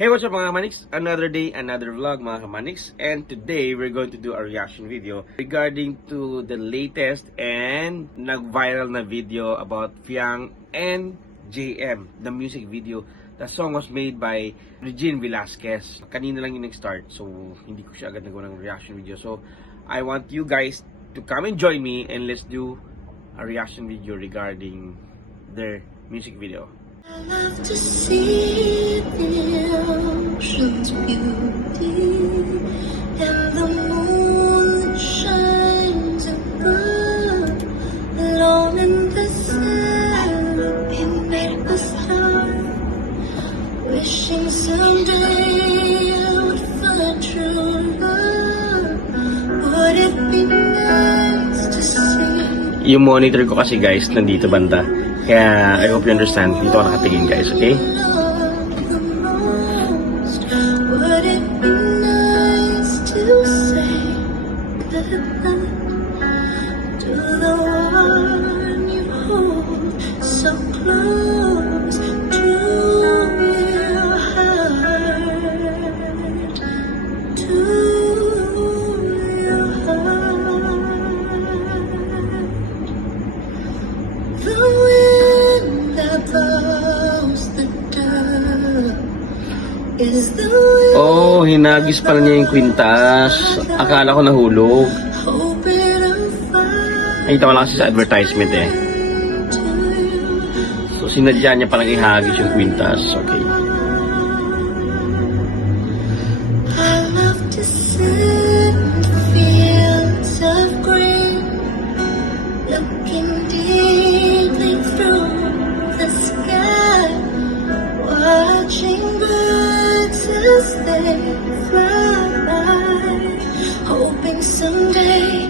Hey, what's up mga Kamaniks? Another day, another vlog mga Kamaniks. And today, we're going to do a reaction video regarding to the latest and nag-viral na video about Fiang and JM, the music video. The song was made by Regine Velasquez. Kanina lang yung nag-start, so hindi ko siya agad nagawa ng reaction video. So, I want you guys to come and join me and let's do a reaction video regarding their music video. I love to see the ocean's beauty and the moon that shines above, alone in the sand, we made a start, wishing someday I would find true love. Would it be nice to see? Yung monitor ko kasi guys, nandito banda. Kaya, I hope you understand. Dito ako nakatingin guys, okay? Would it be nice to say goodbye to the one you hold so close to your heart, to your heart. The wind that blows the dirt is the wind. Oh, hinagis pala niya yung kwintas. Akala ko nahulog. Hoping I'll find Nakita ko lang kasi sa advertisement eh. So, sinadya niya palang ihagis yung kwintas. Okay. I love to sit in fields of green, looking deeply through the sky, watching birds as they fly by, hoping someday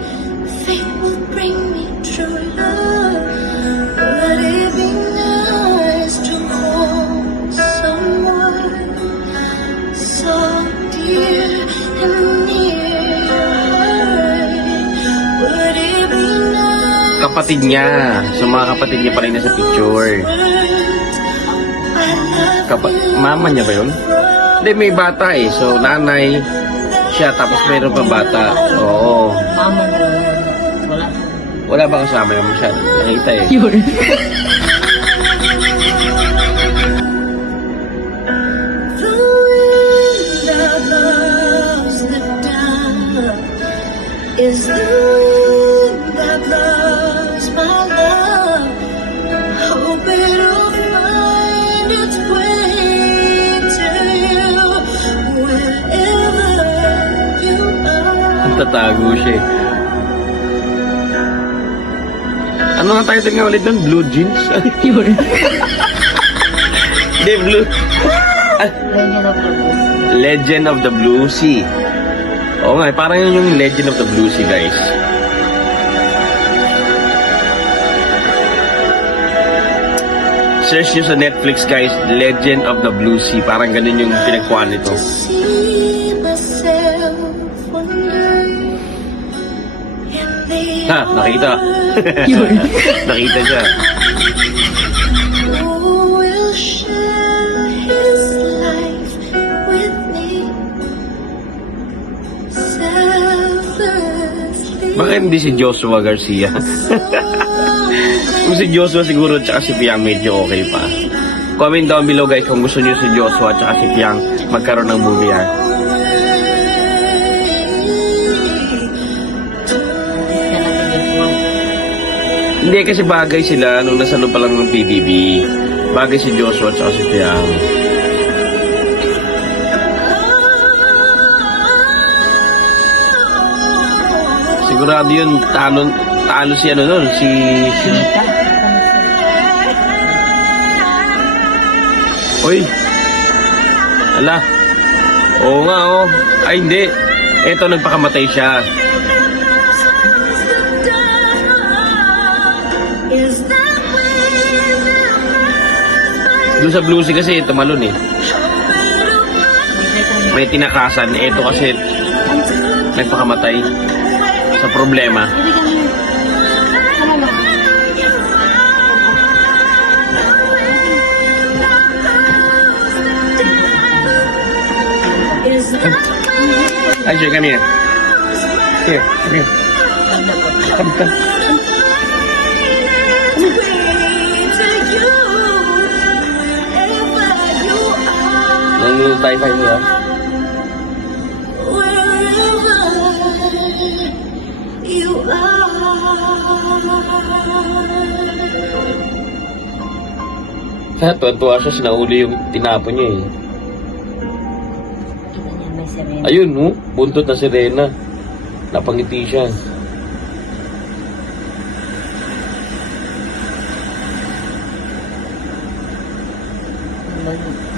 fate will bring me true love. Would it be nice to hold someone so dear and near your heart? Would it be nice? Kapatid niya. So, mga kapatid niya pa rin nasa picture. Mama niya ba yun? Hindi, may bata eh. So, nanay siya, tapos mayroon pa bata. Oo. Mama mo, wala. Wala ba kasama yung siya? Nakita eh. Yun. The wind that blows the dawn is the wind that blows my love. Hope it'll find its way to you wherever you are. Tatago siya eh. Ano nga title nga ulit nun? Blue Jeans? Yun. Hindi, Blue. Legend of the Blues. Legend of the Blue Sea. Oo nga, parang yun yung Legend of the Blue Sea, guys. Search nyo sa Netflix, guys. Legend of the Blue Sea. Parang ganun yung pinagkuhan nito. See myself wonder in the Ha, nakita. Yun. Nakita siya. who will share his life with me selflessly. Bakit hindi si Joshua Garcia? Kung si Joshua siguro tsaka si Piang medyo okay pa. Comment down below guys kung gusto niyo si Joshua tsaka si Piang magkaroon ng movie ha. Hindi kasi bagay sila nung nasa loob pa lang ng PBB. Bagay si Joshua tsaka si Piang. Sigurado yun, talo si ano nun, si... Uy! Ala! Oo nga oh. Ay hindi. Eto nagpakamatay siya. Doon sa Blue Sea kasi tumalon eh. May tinakasan. Eto kasi nagpakamatay sa problema. Asher, come here. Here, come here. Ganda po. Come, come. Nanonood tayo tayo nila. You are. Ha, tuwa siya, sinauli yung tinapon niya eh. Kita niya may sirena. Ayun, no? Buntot na sirena. Napangiti siya.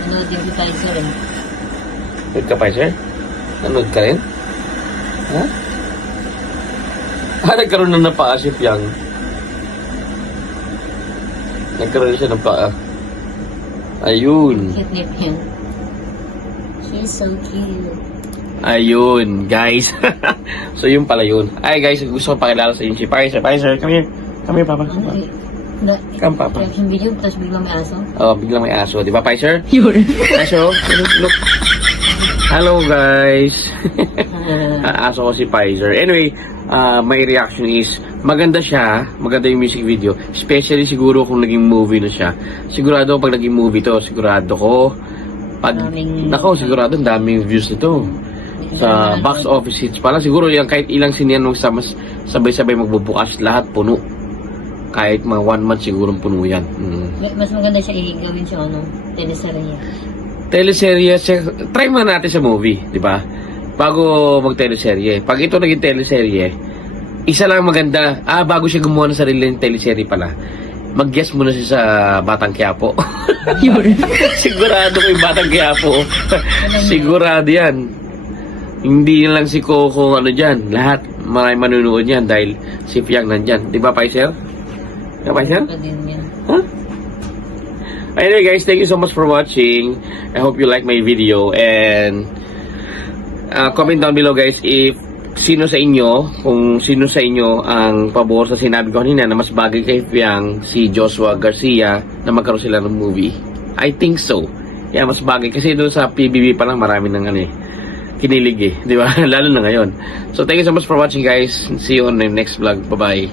Nanood din si Kaiser eh. Nanood ka pa, sir? Nanood ka rin? Ha? Ah, nagkaroon na ng paa si Piang. Nagkaroon siya ng paa. Ayun. Cute ni Piang. She's so cute. Ayun, guys. So, yun pala yun. Ay, guys, gusto ko pakilala sa inyo si Pizer. Pizer, come here. Come here, Papa. Ano eh? Come, Papa. Reaction video, tapos biglang may aso. Oh, biglang may aso. Di ba, Pizer? Yun. Aso, look. Hello, guys. Aso ko si Pizer. Anyway, my reaction is, maganda siya. Maganda yung music video. Especially siguro kung naging movie na siya. Sigurado pag naging movie to, sigurado ko. Nako, sigurado ang daming views nito. Sa box office hits pala. Siguro yung kahit ilang sinian nung sabay-sabay magbubukas, lahat puno. Kahit mga 1 month siguro puno yan. Mas maganda siya gawin siya ano, teleserye. Teleserye, try muna natin sa movie, di ba? Bago mag-teleserye. Pag ito naging teleserye, isa lang maganda, bago siya gumawa ng sarili ng teleserye pala, mag-guess muna siya sa Batang Quiapo. Sigurado ko yung Batang Quiapo. Sigurado yan. Hindi lang si Coco ano dyan. Lahat, marami manunood yan dahil si Piang nandyan. Di ba, Paiser? Di ba, Paiser? Huh? Anyway guys, thank you so much for watching. I hope you like my video. And comment down below guys if sino sa inyo, kung sino sa inyo ang pabor sa sinabi ko kanina na mas bagay kay Piang si Joshua Garcia na magkaroon sila ng movie. I think so. Yeah, mas bagay. Kasi doon sa PBB pa lang marami ng kinilig eh. Di ba? Lalo na ngayon. So thank you so much for watching guys. See you on the next vlog. Bye-bye.